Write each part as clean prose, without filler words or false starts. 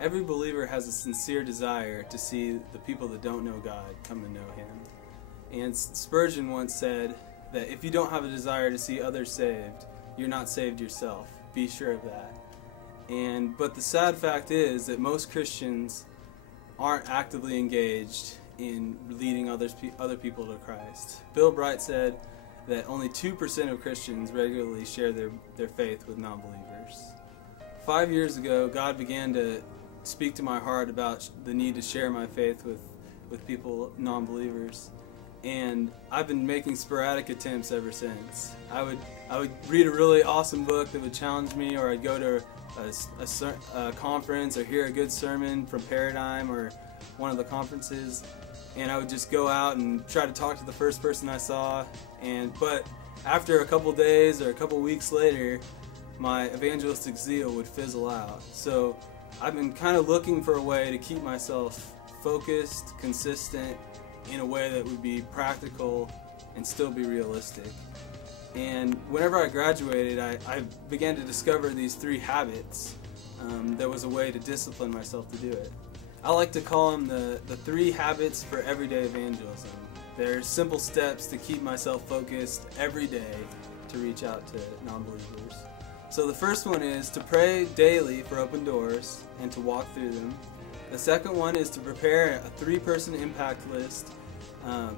Every believer has a sincere desire to see the people that don't know God come to know Him. And Spurgeon once said that if you don't have a desire to see others saved, you're not saved yourself. Be sure of that. But the sad fact is that most Christians aren't actively engaged in leading other people to Christ. Bill Bright said that only 2% of Christians regularly share their faith with non-believers. 5 years ago, God began to speak to my heart about the need to share my faith with people, non-believers. And I've been making sporadic attempts ever since. I would read a really awesome book that would challenge me, or I'd go to a conference or hear a good sermon from Paradigm or one of the conferences, and I would just go out and try to talk to the first person I saw. But after a couple days or a couple weeks later, my evangelistic zeal would fizzle out. So I've been kind of looking for a way to keep myself focused, consistent, in a way that would be practical and still be realistic. And whenever I graduated, I began to discover these 3 habits. There was a way to discipline myself to do it. I like to call them the 3 habits for everyday evangelism. They're simple steps to keep myself focused every day to reach out to non-believers. So the first one is to pray daily for open doors and to walk through them. The second one is to prepare a 3-person impact list,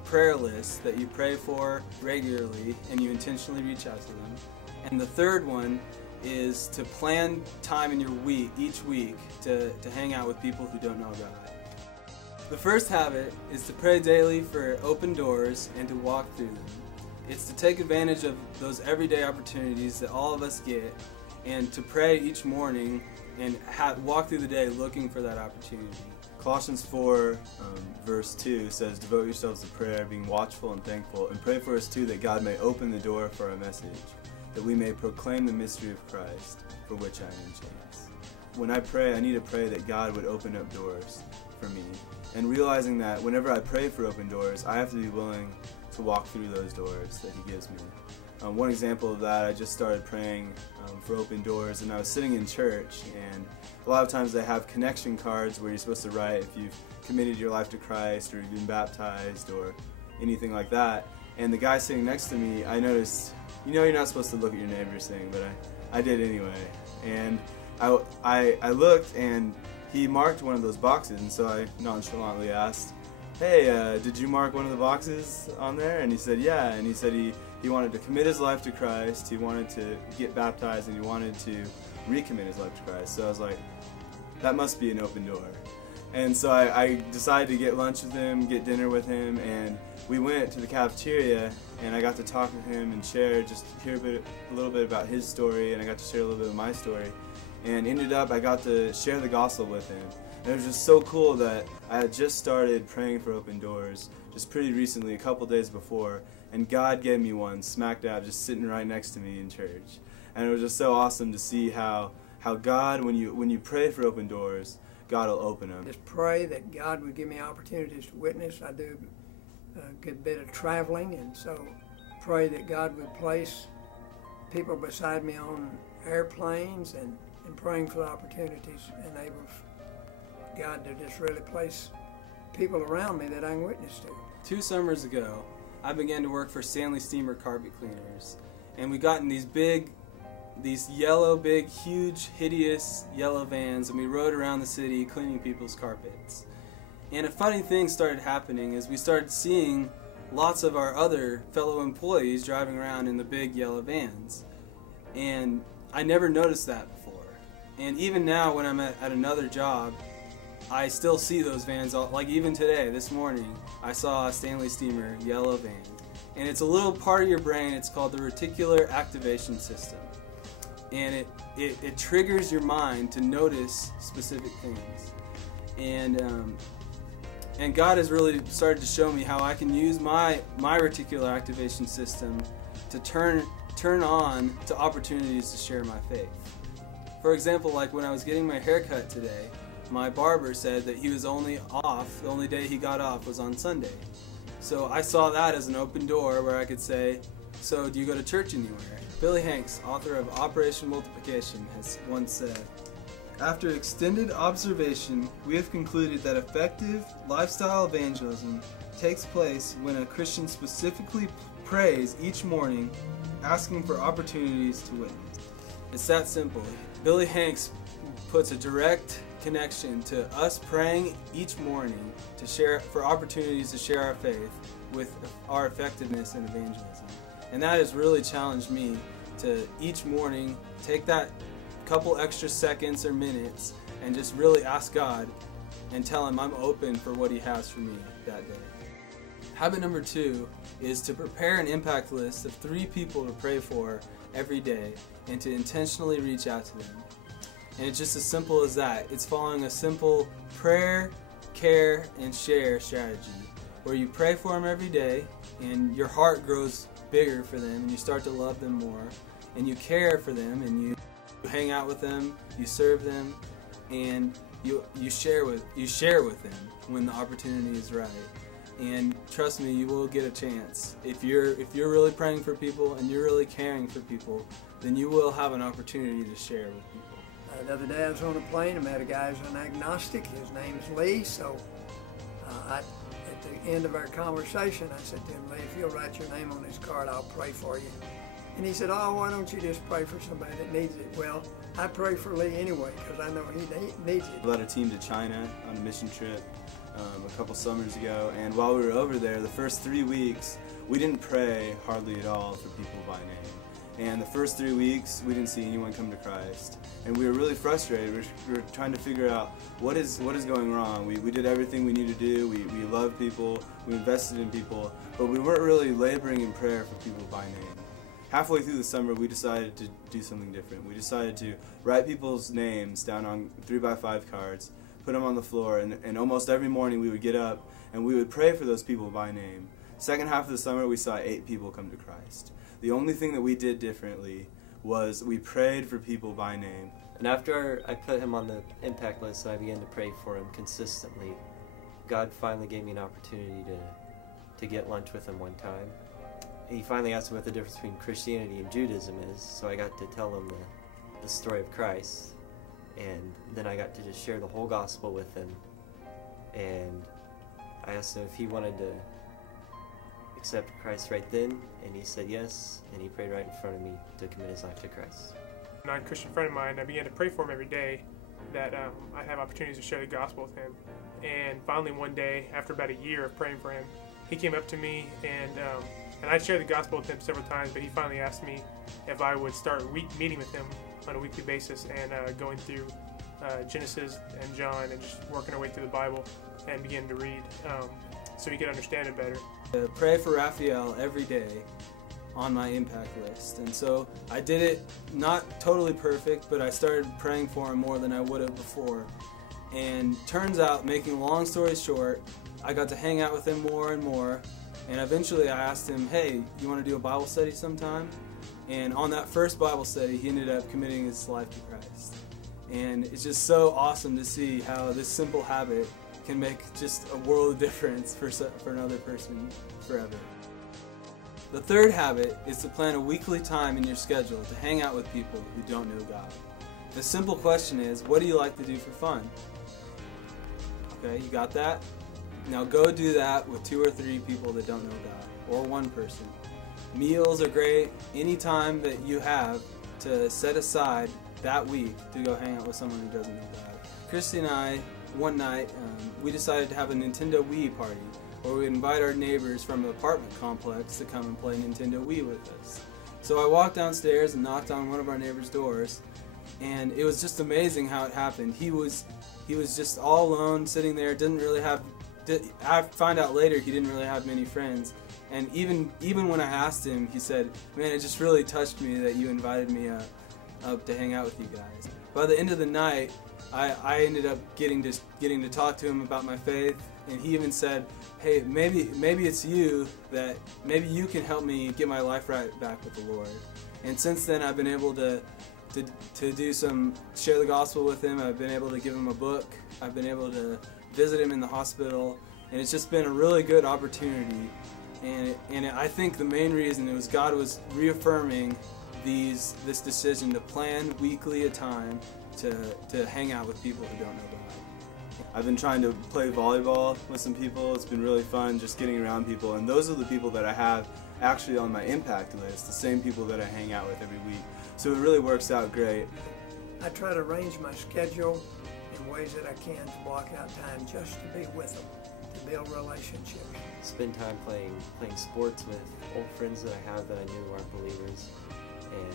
prayer list that you pray for regularly and you intentionally reach out to them. And the third one is to plan time in your week, each week, to hang out with people who don't know God. The first habit is to pray daily for open doors and to walk through them. It's to take advantage of those everyday opportunities that all of us get and to pray each morning and walk through the day looking for that opportunity. Colossians 4, verse 2 says, "Devote yourselves to prayer, being watchful and thankful, and pray for us too that God may open the door for our message, that we may proclaim the mystery of Christ, for which I am in chains." When I pray, I need to pray that God would open up doors for me. And realizing that whenever I pray for open doors, I have to be willing to walk through those doors that He gives me. One example of that, I just started praying for open doors, and I was sitting in church, and a lot of times they have connection cards where you're supposed to write if you've committed your life to Christ or you've been baptized or anything like that. And the guy sitting next to me, I noticed, you're not supposed to look at your neighbor's thing, but I did anyway. And I looked, and he marked one of those boxes, and so I nonchalantly asked, "Hey, did you mark one of the boxes on there?" And he said, "Yeah." And he said he wanted to commit his life to Christ, he wanted to get baptized, and he wanted to recommit his life to Christ. So I was like, that must be an open door. And so I decided to get lunch with him, get dinner with him, and we went to the cafeteria, and I got to talk with him and hear a little bit about his story, and I got to share a little bit of my story. And ended up, I got to share the gospel with him. And it was just so cool that I had just started praying for open doors just pretty recently, a couple days before, and God gave me one smack dab just sitting right next to me in church. And it was just so awesome to see how God, when you pray for open doors, God will open them. Just pray that God would give me opportunities to witness. I do a good bit of traveling, and so pray that God would place people beside me on airplanes, and praying for the opportunities enables God to just really place people around me that I can witness to. 2 summers ago, I began to work for Stanley Steamer Carpet Cleaners, and we got in these yellow, big, huge, hideous yellow vans, and we rode around the city cleaning people's carpets. And a funny thing started happening as we started seeing lots of our other fellow employees driving around in the big yellow vans. And I never noticed that before. And even now when I'm at another job, I still see those vans, like even today, this morning, I saw a Stanley Steamer yellow van. And it's a little part of your brain, it's called the reticular activation system. And it triggers your mind to notice specific things. And God has really started to show me how I can use my reticular activation system to turn on to opportunities to share my faith. For example, like when I was getting my haircut today, my barber said that he was only off, the only day he got off was on Sunday. So I saw that as an open door where I could say, "So do you go to church anywhere?" Billy Hanks, author of Operation Multiplication, has once said, After extended observation, we have concluded that effective lifestyle evangelism takes place when a Christian specifically prays each morning, asking for opportunities to witness. It's that simple. Billy Hanks puts a direct connection to us praying each morning to share for opportunities to share our faith with our effectiveness in evangelism. And that has really challenged me to each morning take that couple extra seconds or minutes and just really ask God and tell Him I'm open for what He has for me that day. Habit number 2 is to prepare an impact list of 3 people to pray for every day and to intentionally reach out to them. And it's just as simple as that. It's following a simple prayer, care, and share strategy where you pray for them every day and your heart grows bigger for them and you start to love them more and you care for them and you hang out with them, you serve them, and you share with them when the opportunity is right. And trust me, you will get a chance. If you're really praying for people and you're really caring for people, then you will have an opportunity to share with people. The other day I was on a plane. I met a guy who's an agnostic. His name's Lee. So at the end of our conversation, I said to him, Lee, if you'll write your name on this card, I'll pray for you. And he said, oh, why don't you just pray for somebody that needs it? Well, I pray for Lee anyway because I know he needs it. We led a team to China on a mission trip a couple summers ago, and while we were over there, the first 3 weeks, we didn't pray hardly at all for people by name. And the first 3 weeks, we didn't see anyone come to Christ. And we were really frustrated. We were trying to figure out what is going wrong. We did everything we needed to do. We loved people. We invested in people. But we weren't really laboring in prayer for people by name. Halfway through the summer, we decided to do something different. We decided to write people's names down on 3x5 cards, put them on the floor, and almost every morning we would get up and we would pray for those people by name. Second half of the summer, we saw 8 people come to Christ. The only thing that we did differently was we prayed for people by name. And after I put him on the impact list and I began to pray for him consistently, God finally gave me an opportunity to get lunch with him one time. He finally asked me what the difference between Christianity and Judaism is, so I got to tell him the story of Christ. And then I got to just share the whole gospel with him. And I asked him if he wanted to accept Christ right then, and he said yes, and he prayed right in front of me to commit his life to Christ. A non-Christian friend of mine, I began to pray for him every day that I'd have opportunities to share the gospel with him. And finally one day, after about a year of praying for him, he came up to me and I shared the gospel with him several times, but he finally asked me if I would start meeting with him on a weekly basis and going through Genesis and John and just working our way through the Bible and begin to read so he could understand it better. Pray for Raphael every day on my impact list. And so I did it not totally perfect, but I started praying for him more than I would have before. And turns out, making a long story short, I got to hang out with him more and more. And eventually I asked him, hey, you want to do a Bible study sometime? And on that first Bible study, he ended up committing his life to Christ. And it's just so awesome to see how this simple habit can make just a world of difference for another person forever. The third habit is to plan a weekly time in your schedule to hang out with people who don't know God. The simple question is, what do you like to do for fun? Okay, you got that? Now go do that with 2 or 3 people that don't know God, or 1 person. Meals are great. Any time that you have to set aside that week to go hang out with someone who doesn't know God. Christy and I, one night, we decided to have a Nintendo Wii party, where we invite our neighbors from an apartment complex to come and play Nintendo Wii with us. So I walked downstairs and knocked on one of our neighbors' doors, and it was just amazing how it happened. He was just all alone, sitting there, didn't really have. I find out later he didn't really have many friends, and even when I asked him, he said, "Man, it just really touched me that you invited me up to hang out with you guys." By the end of the night, I ended up getting to talk to him about my faith, and he even said, "Hey, maybe it's you that maybe you can help me get my life right back with the Lord." And since then, I've been able to share the gospel with him. I've been able to give him a book. I've been able to visit him in the hospital, and it's just been a really good opportunity. And I think the main reason it was God was reaffirming this decision to plan weekly a time to hang out with people who don't know God. I've been trying to play volleyball with some people. It's been really fun just getting around people, and those are the people that I have actually on my impact list, the same people that I hang out with every week. So it really works out great. I try to arrange my schedule in ways that I can to block out time just to be with them, to build relationships. Spend time playing sports with old friends that I have that I knew aren't believers, and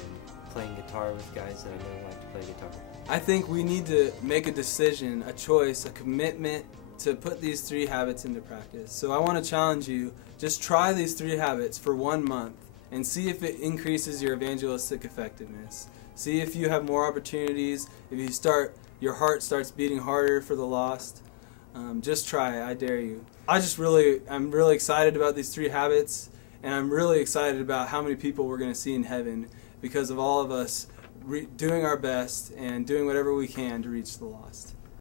playing guitar with guys that I know like to play guitar. I think we need to make a decision, a choice, a commitment to put these 3 habits into practice. So I want to challenge you, just try these 3 habits for 1 month and see if it increases your evangelistic effectiveness. See if you have more opportunities, if your heart starts beating harder for the lost. Just try it, I dare you. I'm really excited about these 3 habits, and I'm really excited about how many people we're going to see in heaven because of all of us doing our best and doing whatever we can to reach the lost.